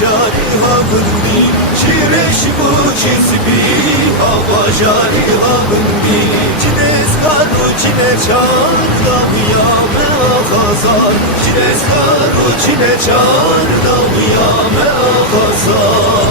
jari hagundi Shiresh bu chisbi hava jari hagundi Chines karu chine chanda ya me khazar Chines karu chine chanda ya me khazar